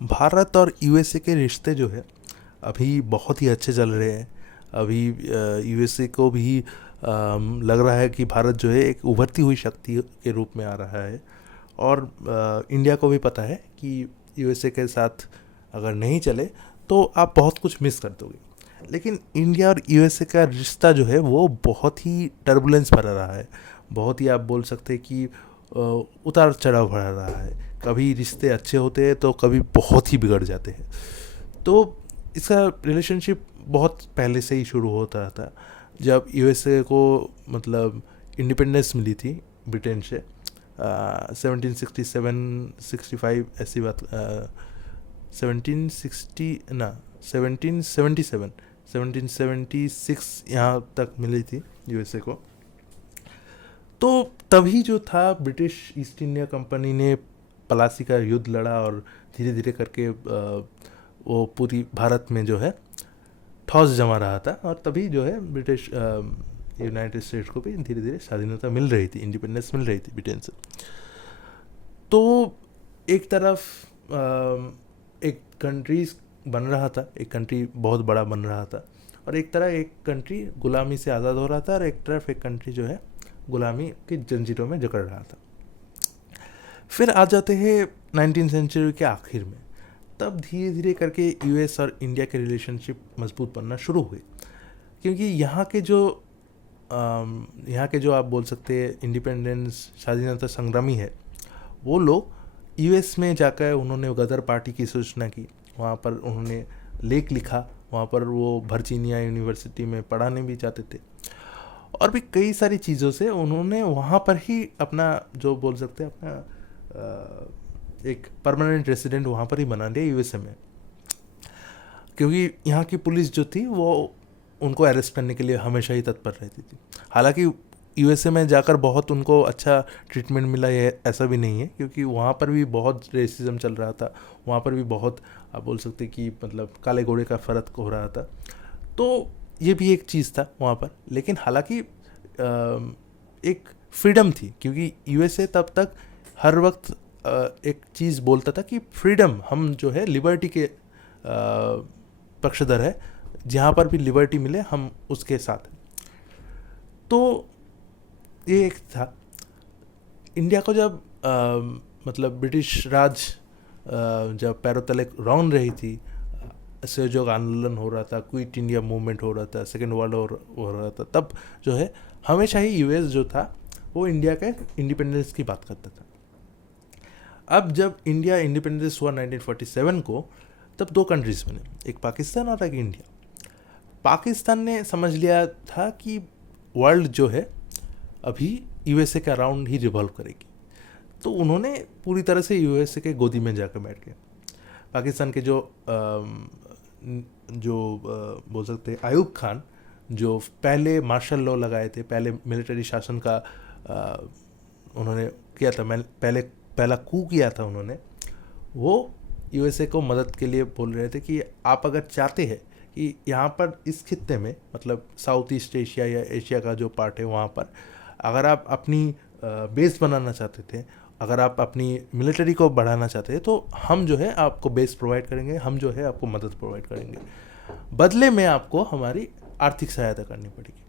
भारत और यूएसए के रिश्ते जो है अभी बहुत ही अच्छे चल रहे हैं। अभी यूएसए को भी लग रहा है कि भारत जो है एक उभरती हुई शक्ति के रूप में आ रहा है। और इंडिया को भी पता है कि यूएसए के साथ अगर नहीं चले तो आप बहुत कुछ मिस कर दोगे। लेकिन इंडिया और यूएसए का रिश्ता जो है वो बहुत ही टर्बुलेंस भरा रहा है। बहुत ही आप बोल सकते हैं कि उतार चढ़ाव भरा रहा है। कभी रिश्ते अच्छे होते हैं तो कभी बहुत ही बिगड़ जाते हैं। तो इसका रिलेशनशिप बहुत पहले से ही शुरू होता था। जब यूएसए को मतलब इंडिपेंडेंस मिली थी ब्रिटेन से 1767-65 ऐसी बात 1760 ना 1777 1776 यहाँ तक मिली थी यूएसए को। तो तभी जो था ब्रिटिश ईस्ट इंडिया कंपनी ने पलासी का युद्ध लड़ा और धीरे धीरे करके वो पूरी भारत में जो है ठौस जमा रहा था। और तभी जो है ब्रिटिश यूनाइटेड स्टेट्स को भी धीरे धीरे स्वाधीनता मिल रही थी, इंडिपेंडेंस मिल रही थी ब्रिटेन से। तो एक तरफ एक कंट्रीज बन रहा था, एक कंट्री बहुत बड़ा बन रहा था, और एक कंट्री गुलामी से आज़ाद हो रहा था, और एक तरफ एक कंट्री जो है गुलामी की जंजीरों में जकड़ रहा था। फिर आ जाते हैं 19वीं सेंचुरी के आखिर में। तब धीरे धीरे करके यूएस और इंडिया के रिलेशनशिप मजबूत बनना शुरू हुए, क्योंकि यहाँ के जो आप बोल सकते हैं इंडिपेंडेंस स्वाधीनता संग्रामी है, वो लोग यूएस में जाकर उन्होंने गदर पार्टी की सूचना की। वहाँ पर उन्होंने लेख लिखा, वहाँ पर वो वर्जीनिया यूनिवर्सिटी में पढ़ाने भी जाते थे, और भी कई सारी चीज़ों से उन्होंने वहाँ पर ही अपना जो बोल सकते हैं अपना एक परमानेंट रेसिडेंट वहाँ पर ही बना लिया यूएसए में। क्योंकि यहाँ की पुलिस जो थी वो उनको अरेस्ट करने के लिए हमेशा ही तत्पर रहती थी। हालांकि यूएसए में जाकर बहुत उनको अच्छा ट्रीटमेंट मिला है ऐसा भी नहीं है, क्योंकि वहाँ पर भी बहुत रेसिज्म चल रहा था। वहाँ पर भी बहुत आप बोल सकते कि मतलब काले घोड़े का फ़र्क हो रहा था। तो ये भी एक चीज़ था वहाँ पर। लेकिन हालांकि एक फ्रीडम थी, क्योंकि यूएसए तब तक हर वक्त एक चीज़ बोलता था कि फ्रीडम, हम जो है लिबर्टी के पक्षधर है, जहाँ पर भी लिबर्टी मिले हम उसके साथ हैं। तो ये एक था। इंडिया को जब मतलब ब्रिटिश राज जब पैरों तले रौन रही थी, असहयोग आंदोलन हो रहा था, क्विट इंडिया मूवमेंट हो रहा था, सेकेंड वर्ल्ड हो रहा था, तब जो है हमेशा ही यूएस जो था वो इंडिया के इंडिपेंडेंस की बात करता था। अब जब इंडिया इंडिपेंडेंस हुआ 1947 को, तब दो कंट्रीज बने, एक पाकिस्तान और एक इंडिया। पाकिस्तान ने समझ लिया था कि वर्ल्ड जो है अभी यूएसए के अराउंड ही रिवॉल्व करेगी, तो उन्होंने पूरी तरह से यूएसए के गोदी में जाकर बैठ गए। पाकिस्तान के बोल सकते हैं आयूब खान, जो पहले मार्शल लॉ लगाए थे, पहले मिलिट्री शासन का उन्होंने किया था, पहला कू किया था उन्होंने, वो यूएसए को मदद के लिए बोल रहे थे कि आप अगर चाहते हैं कि यहाँ पर इस खित्ते में, मतलब साउथ ईस्ट एशिया या एशिया का जो पार्ट है वहाँ पर, अगर आप अपनी बेस बनाना चाहते थे, अगर आप अपनी मिलिट्री को बढ़ाना चाहते हैं, तो हम जो है आपको बेस प्रोवाइड करेंगे, हम जो है आपको मदद प्रोवाइड करेंगे, बदले में आपको हमारी आर्थिक सहायता करनी पड़ेगी।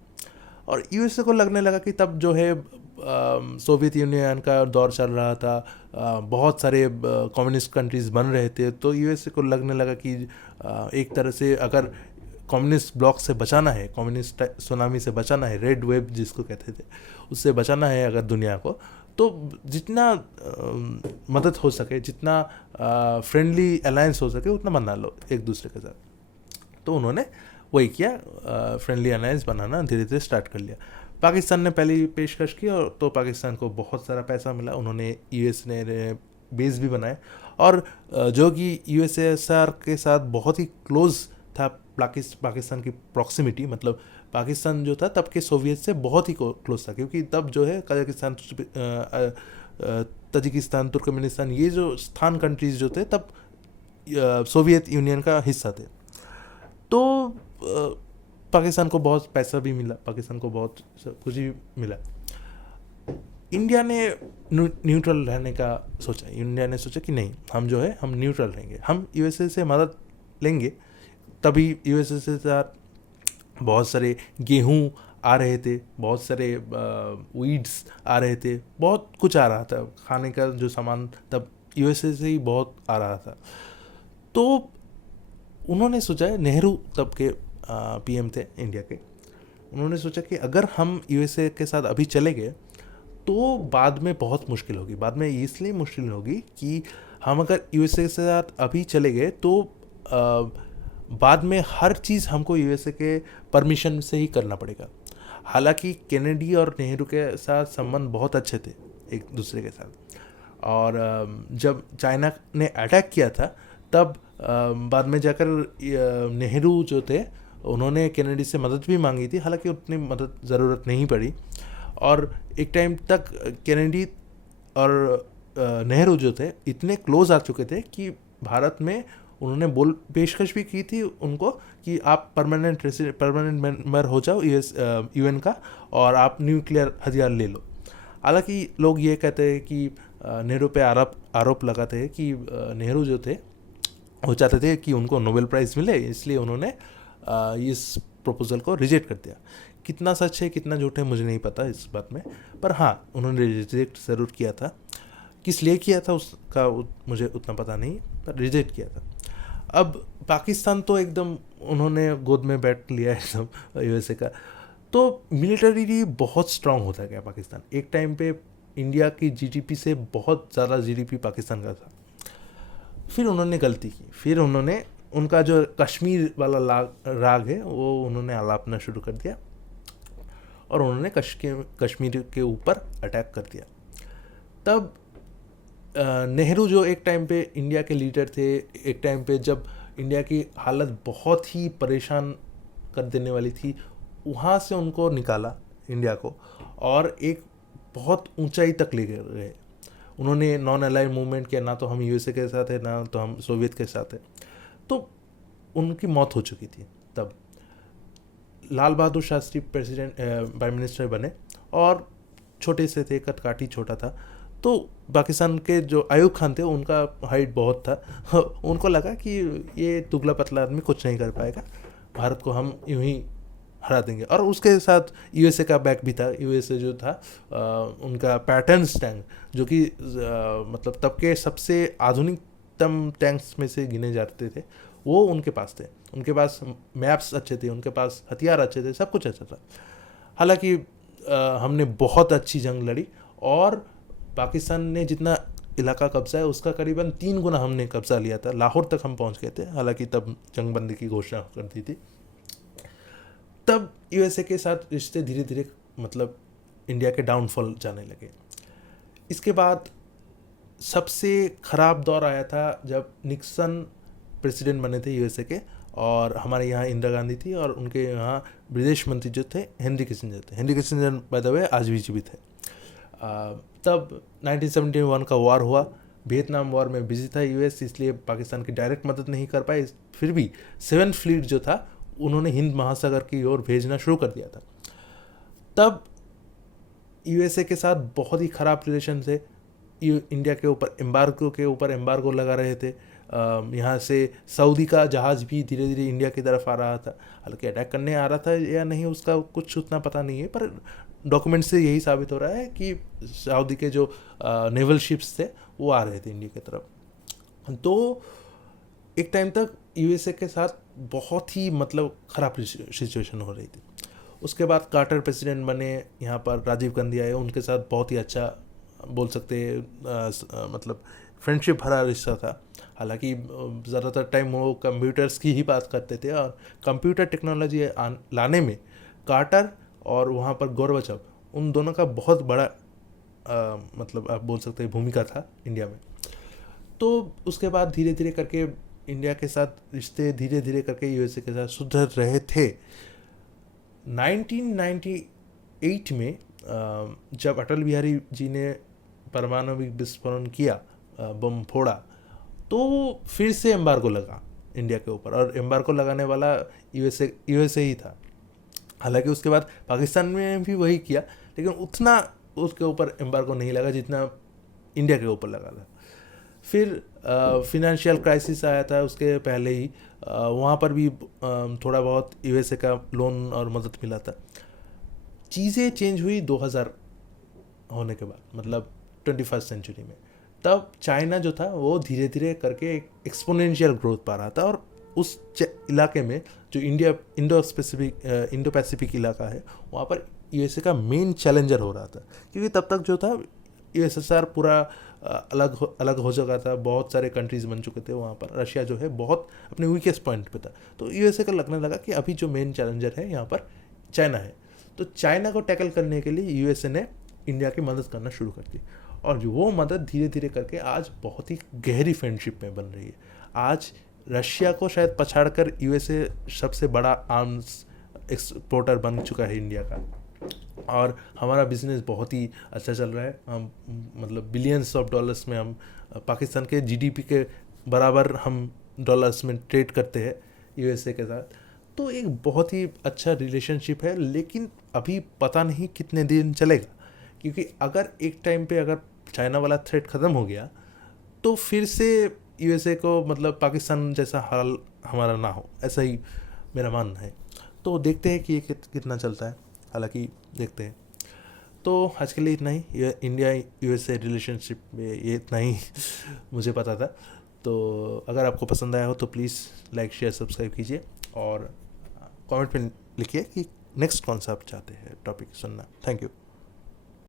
और यूएसए को लगने लगा कि तब जो है सोवियत यूनियन का दौर चल रहा था, बहुत सारे कम्युनिस्ट कंट्रीज़ बन रहे थे, तो यूएसए को लगने लगा कि एक तरह से अगर कम्युनिस्ट ब्लॉक से बचाना है, कम्युनिस्ट सुनामी से बचाना है, रेड वेव जिसको कहते थे, उससे बचाना है अगर दुनिया को, तो जितना मदद हो सके, जितना फ्रेंडली अलायंस हो सके, उतना बना लो एक दूसरे के साथ। तो उन्होंने वही किया, फ्रेंडली अलायंस बनाना धीरे धीरे स्टार्ट कर लिया। पाकिस्तान ने पहली पेशकश की, और तो पाकिस्तान को बहुत सारा पैसा मिला, उन्होंने यूएस ने बेस भी बनाए, और जो कि यूएसएसआर के साथ बहुत ही क्लोज था पाकिस्तान की प्रॉक्सिमिटी, मतलब पाकिस्तान जो था तब के सोवियत से बहुत ही क्लोज था, क्योंकि तब जो है कजाकिस्तान, तजिकिस्तान, तुर्कमेनिस्तान, ये जो स्थान कंट्रीज जो थे तब सोवियत यूनियन का हिस्सा थे। तो पाकिस्तान को बहुत पैसा भी मिला, पाकिस्तान को बहुत कुछ भी मिला। इंडिया ने न्यूट्रल रहने का सोचा। इंडिया ने सोचा कि नहीं, हम जो है हम न्यूट्रल रहेंगे, हम यूएसए से मदद लेंगे। तभी यूएसए से साथ बहुत सारे गेहूं आ रहे थे, बहुत सारे वीड्स आ रहे थे, बहुत कुछ आ रहा था, खाने का जो सामान तब यूएसए से ही बहुत आ रहा था। तो उन्होंने सोचा, नेहरू तब के पीएम थे इंडिया के, उन्होंने सोचा कि अगर हम यूएसए के साथ अभी चले गए तो बाद में बहुत मुश्किल होगी। बाद में इसलिए मुश्किल होगी कि हम अगर यूएसए के साथ अभी चले गए तो बाद में हर चीज़ हमको यूएसए के परमिशन से ही करना पड़ेगा। हालांकि केनेडी और नेहरू के साथ संबंध बहुत अच्छे थे एक दूसरे के साथ, और जब चाइना ने अटैक किया था तब बाद में जाकर नेहरू जो थे उन्होंने केनेडी से मदद भी मांगी थी, हालांकि उतनी मदद ज़रूरत नहीं पड़ी। और एक टाइम तक केनेडी और नेहरू जो थे इतने क्लोज आ चुके थे कि भारत में उन्होंने पेशकश भी की थी उनको कि आप परमानेंट मेंबर हो जाओ यूएन का, और आप न्यूक्लियर हथियार ले लो। हालांकि लोग ये कहते हैं कि नेहरू पे आरोप लगाते हैं कि नेहरू जो थे वो चाहते थे कि उनको नोबेल प्राइज़ मिले, इसलिए उन्होंने इस प्रपोजल को रिजेक्ट कर दिया। कितना सच है कितना झूठ है मुझे नहीं पता इस बात में, पर हाँ उन्होंने रिजेक्ट ज़रूर किया था। किस लिए किया था उसका मुझे उतना पता नहीं, पर रिजेक्ट किया था। अब पाकिस्तान तो एकदम उन्होंने गोद में बैठ लिया एकदम यूएसए का, तो मिलिटरी बहुत स्ट्रांग होता गया पाकिस्तान। एक टाइम पे इंडिया की जीडीपी से बहुत ज़्यादा जीडीपी पाकिस्तान का था। फिर उन्होंने गलती की, फिर उन्होंने उनका जो कश्मीर वाला राग है वो उन्होंने आलापना शुरू कर दिया और उन्होंने कश्मीर के ऊपर अटैक कर दिया। तब नेहरू जो एक टाइम पे इंडिया के लीडर थे, एक टाइम पे जब इंडिया की हालत बहुत ही परेशान कर देने वाली थी, वहाँ से उनको निकाला इंडिया को और एक बहुत ऊंचाई तक ले गए। उन्होंने नॉन अलाइड मूवमेंट किया, ना तो हम यूएसए के साथ है ना तो हम सोवियत के साथ है। तो उनकी मौत हो चुकी थी। तब Lal Bahadur Shastri president prime minister बने और छोटे से थे, कदकाठी छोटा था। तो पाकिस्तान के जो अयूब खान थे उनका हाइट बहुत था उनको लगा कि ये दुबला पतला आदमी कुछ नहीं कर पाएगा, भारत को हम यूं ही हरा देंगे। और उसके साथ यूएसए का बैक भी था। यूएसए जो था उनका पैटर्न्स टैंक जो कि मतलब तब के सबसे आधुनिकतम टैंक्स में से गिने जाते थे, वो उनके पास थे। उनके पास मैप्स अच्छे थे, उनके पास हथियार अच्छे थे, सब कुछ अच्छा था। हालांकि हमने बहुत अच्छी जंग लड़ी और पाकिस्तान ने जितना इलाका कब्जा है उसका करीबन 3 गुना हमने कब्जा लिया था। लाहौर तक हम पहुंच गए थे, हालांकि तब जंगबंदी की घोषणा कर दी थी। तब यूएसए के साथ रिश्ते धीरे धीरे मतलब इंडिया के डाउनफॉल जाने लगे। इसके बाद सबसे ख़राब दौर आया था जब निक्सन प्रेसिडेंट बने थे यूएसए के, और हमारे यहाँ इंदिरा गांधी थी और उनके यहाँ विदेश मंत्री जो थे हेनरी किसिंजर थे। Henry Kissinger by the way आज भी जीवित है। तब 1971 का वॉर हुआ, वियतनाम वॉर में बिजी था यूएस, इसलिए पाकिस्तान की डायरेक्ट मदद नहीं कर पाए। फिर भी 7th फ्लीट जो था उन्होंने हिंद महासागर की ओर भेजना शुरू कर दिया था। तब यूएसए के साथ बहुत ही ख़राब रिलेशन थे। इंडिया के ऊपर एम्बार्गो लगा रहे थे। यहाँ से सऊदी का जहाज़ भी धीरे धीरे इंडिया की तरफ आ रहा था। हालांकि अटैक करने आ रहा था या नहीं उसका कुछ उतना पता नहीं है, पर डॉक्यूमेंट से यही साबित हो रहा है कि सऊदी के जो नेवल शिप्स थे वो आ रहे थे इंडिया की तरफ। तो एक टाइम तक यूएसए के साथ बहुत ही मतलब ख़राब सिचुएशन हो रही थी। उसके बाद कार्टर प्रेसिडेंट बने, यहाँ पर राजीव गांधी आए, उनके साथ बहुत ही अच्छा बोल सकते मतलब फ्रेंडशिप भरा रिश्ता था। हालांकि ज़्यादातर टाइम वो कंप्यूटर्स की ही बात करते थे और कंप्यूटर टेक्नोलॉजी लाने में कार्टर और वहाँ पर गोरबचव उन दोनों का बहुत बड़ा मतलब आप बोल सकते हैं भूमिका था इंडिया में। तो उसके बाद धीरे धीरे करके इंडिया के साथ रिश्ते धीरे धीरे करके यूएसए के साथ सुधर रहे थे। 1998 में जब अटल बिहारी जी ने परमाणविक विस्फोरण किया, बम फोड़ा, तो फिर से एम्बार्गो लगा इंडिया के ऊपर, और एम्बार्गो लगाने वाला यूएसए ही था। हालांकि उसके बाद पाकिस्तान में भी वही किया, लेकिन उतना उसके ऊपर एम्बार्गो नहीं लगा जितना इंडिया के ऊपर लगा था। फिर फिनेंशियल क्राइसिस आया था उसके पहले ही, वहाँ पर भी थोड़ा बहुत यूएसए का लोन और मदद मिला था। चीज़ें चेंज हुई 2000 होने के बाद, मतलब 21st सेंचुरी में। तब चाइना जो था वो धीरे धीरे करके एक एक्सपोनेंशियल ग्रोथ पा रहा था, और उस इलाके में जो इंडो पैसिफिक इलाका है, वहाँ पर यूएसए का मेन चैलेंजर हो रहा था। क्योंकि तब तक जो था यूएसएसआर पूरा अलग हो चुका था, बहुत सारे कंट्रीज़ बन चुके थे वहाँ पर। रशिया जो है बहुत अपने वीकेस्ट पॉइंट पे था। तो यूएसए को लगने लगा कि अभी जो मेन चैलेंजर है यहाँ पर चाइना है। तो चाइना को टैकल करने के लिए यूएसए ने इंडिया की मदद करना शुरू कर दी, और जो वो मदद धीरे धीरे करके आज बहुत ही गहरी फ्रेंडशिप में बन रही है। आज रशिया को शायद पछाड़कर यूएसए सबसे बड़ा आर्म्स एक्सपोर्टर बन चुका है इंडिया का, और हमारा बिजनेस बहुत ही अच्छा चल रहा है। हम मतलब बिलियंस ऑफ डॉलर्स में हम पाकिस्तान के जीडीपी के बराबर हम डॉलर्स में ट्रेड करते हैं यूएसए के साथ। तो एक बहुत ही अच्छा रिलेशनशिप है, लेकिन अभी पता नहीं कितने दिन चलेगा, क्योंकि अगर एक टाइम पे अगर चाइना वाला थ्रेट ख़त्म हो गया तो फिर से यूएसए को मतलब पाकिस्तान जैसा हाल हमारा ना हो, ऐसा ही मेरा मानना है। तो देखते हैं कि ये कितना चलता है, हालांकि देखते हैं। तो आज के लिए इतना ही, ये इंडिया यूएसए रिलेशनशिप में ये इतना ही मुझे पता था। तो अगर आपको पसंद आया हो तो प्लीज़ लाइक शेयर सब्सक्राइब कीजिए, और कमेंट में लिखिए कि नेक्स्ट कौन सा आप चाहते हैं टॉपिक सुनना। Thank you.